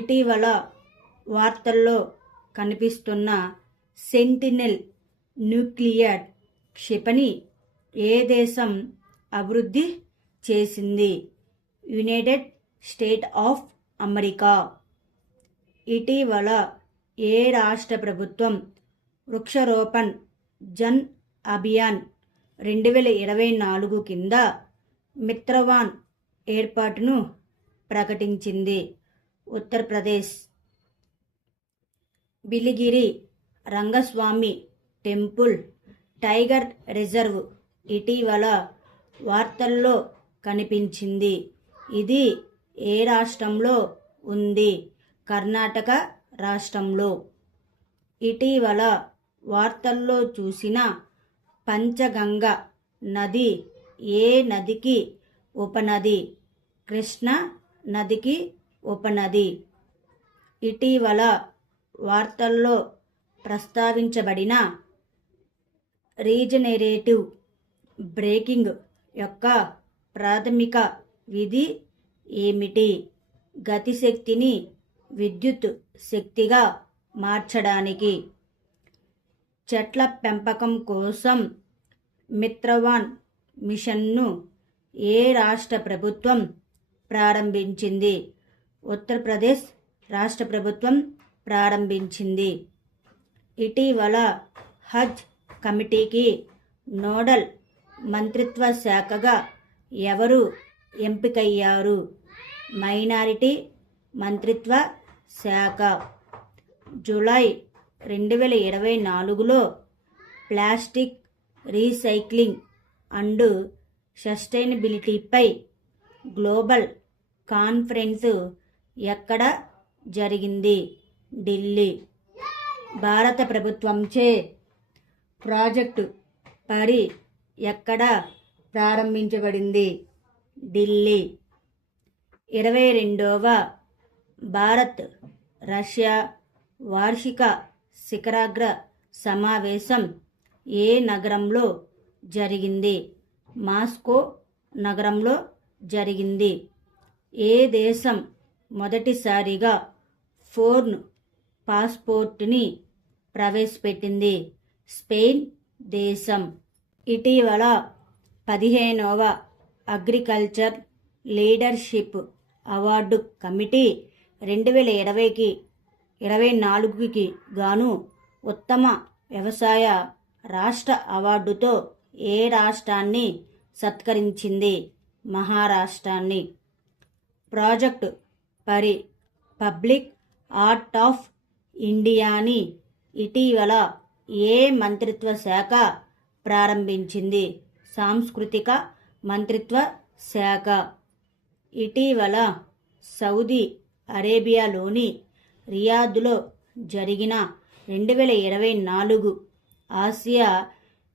ఇటీవల వార్తల్లో కనిపిస్తున్న సెంటినెల్ న్యూక్లియర్ క్షిపణి ఏ దేశం అభివృద్ధి చేసింది? United states of America. ఇటీవల ఏ రాష్ట్ర ప్రభుత్వం వృక్షారోపణ్ జన్ అభియాన్ 2024 కింద మిత్రవాన్ ఏర్పాటును ప్రకటించింది? Uttar Pradesh. Biligiri Rangaswamy temple tiger reserve ఇటీవల వార్తల్లో కనిపించింది. ఇది ఏ రాష్ట్రంలో ఉంది? కర్ణాటక రాష్ట్రంలో. ఇటీవల వార్తల్లో చూసిన పంచగంగ నది ఏ నదికి ఉపనది? కృష్ణా నదికి ఉపనది. ఇటీవల వార్తల్లో ప్రస్తావించబడిన రీజనరేటివ్ బ్రేకింగ్ యొక్క ప్రాథమిక విధి ఏమిటి? గతిశక్తిని విద్యుత్ శక్తిగా మార్చడానికి. చెట్ల పెంపకం కోసం మిత్రవాన్ మిషన్ను ఏ రాష్ట్ర ప్రభుత్వం ప్రారంభించింది? ఉత్తరప్రదేశ్ రాష్ట్ర ప్రభుత్వం ప్రారంభించింది. ఇటీవల హజ్ కమిటీకి నోడల్ మంత్రిత్వ శాఖగా ఎవరు ఎంపికయ్యారు? మైనారిటీ మంత్రిత్వ శాఖ. జూలై 2024లో ప్లాస్టిక్ రీసైక్లింగ్ అండ్ సస్టైనబిలిటీపై గ్లోబల్ కాన్ఫరెన్స్ ఎక్కడ జరిగింది? ఢిల్లీ. భారత ప్రభుత్వంచే ప్రాజెక్టు పరి ఎక్కడ ప్రారంభించబడింది? ఢిల్లీ. 22వ భారత్ రష్యా వార్షిక శిఖరాగ్ర సమావేశం ఏ నగరంలో జరిగింది? మాస్కో నగరంలో జరిగింది. ఏ దేశం మొదటిసారిగా ఫోన్ పాస్పోర్ట్ని ప్రవేశపెట్టింది? స్పెయిన్ దేశం. ఇటీవల 15వ అగ్రికల్చర్ లీడర్షిప్ అవార్డు కమిటీ 2024కి గాను ఉత్తమ వ్యవసాయ రాష్ట్ర అవార్డుతో ఏ రాష్ట్రాన్ని సత్కరించింది? మహారాష్ట్రాన్ని. ప్రాజెక్ట్ పరి పబ్లిక్ ఆర్ట్ ఆఫ్ ఇండియాని ఇటీవల ఏ మంత్రిత్వ శాఖ ప్రారంభించింది? సాంస్కృతిక మంత్రిత్వ శాఖ. ఇటీవల సౌదీ అరేబియాలోని రియాద్లో జరిగిన 2024 ఆసియా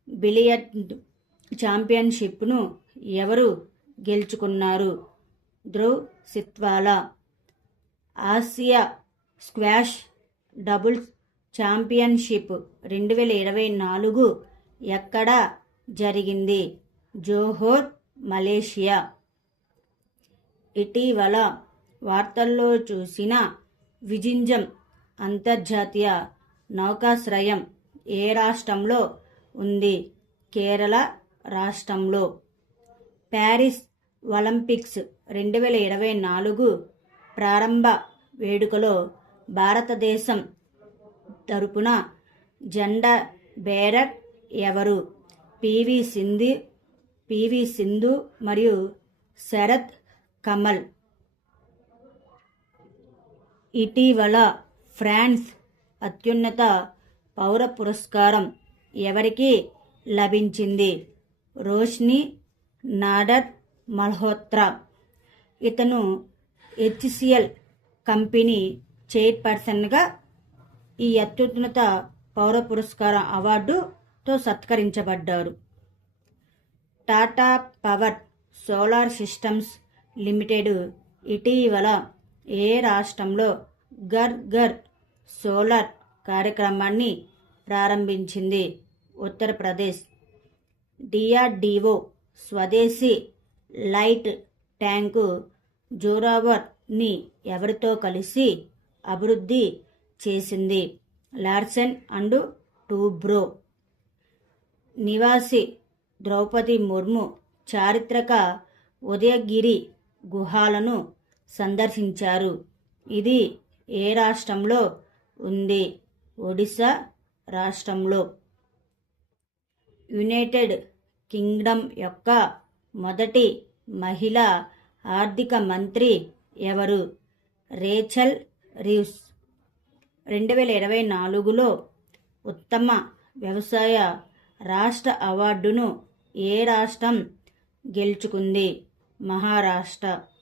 బిలియర్డ్ ఛాంపియన్షిప్ను ఎవరు గెలుచుకున్నారు? Dhruv Sitwala. Asia squash doubles championship 2024 ఎక్కడ జరిగింది? Johor, Malaysia. ఇటీవల వార్తల్లో చూసిన విజింజం అంతర్జాతీయ నౌకాశ్రయం ఏ రాష్ట్రంలో ఉంది? కేరళ రాష్ట్రంలో. ప్యారిస్ ఒలింపిక్స్ 2024 ప్రారంభ వేడుకలో భారతదేశం తరపున జెండా బేరర్ ఎవరు? పివి సింధు మరియు శరత్ కమల్. ఇటీవల ఫ్రాన్స్ అత్యున్నత పౌర పురస్కారం ఎవరికి లభించింది? రోష్ని నాడర్ మల్హోత్రా. ఇతను HCL కంపెనీ చైర్పర్సన్గా ఈ అత్యున్నత పౌర పురస్కార అవార్డుతో సత్కరించబడ్డారు. Tata power solar systems limited ఇటీవల ఏ రాష్ట్రంలో ఘర్ ఘర్ సోలార్ కార్యక్రమాన్ని ప్రారంభించింది? ఉత్తరప్రదేశ్. DRDO స్వదేశీ లైట్ ట్యాంకు జోరావర్ని ఎవరితో కలిసి అభివృద్ధి చేసింది. లార్సెన్ అండ్ టూబ్రో నివాసి ద్రౌపది ముర్ము చారిత్రక ఉదయగిరి గుహాలను సందర్శించారు. ఇది ఏ రాష్ట్రంలో ఉంది? ఒడిశా రాష్ట్రంలో. యునైటెడ్ కింగ్డమ్ యొక్క మొదటి మహిళా ఆర్థిక మంత్రి ఎవరు? Rachel Reeves. 2024లో ఉత్తమ వ్యవసాయ రాష్ట్ర అవార్డును ఏ రాష్ట్రం గెలుచుకుంది? మహారాష్ట్ర.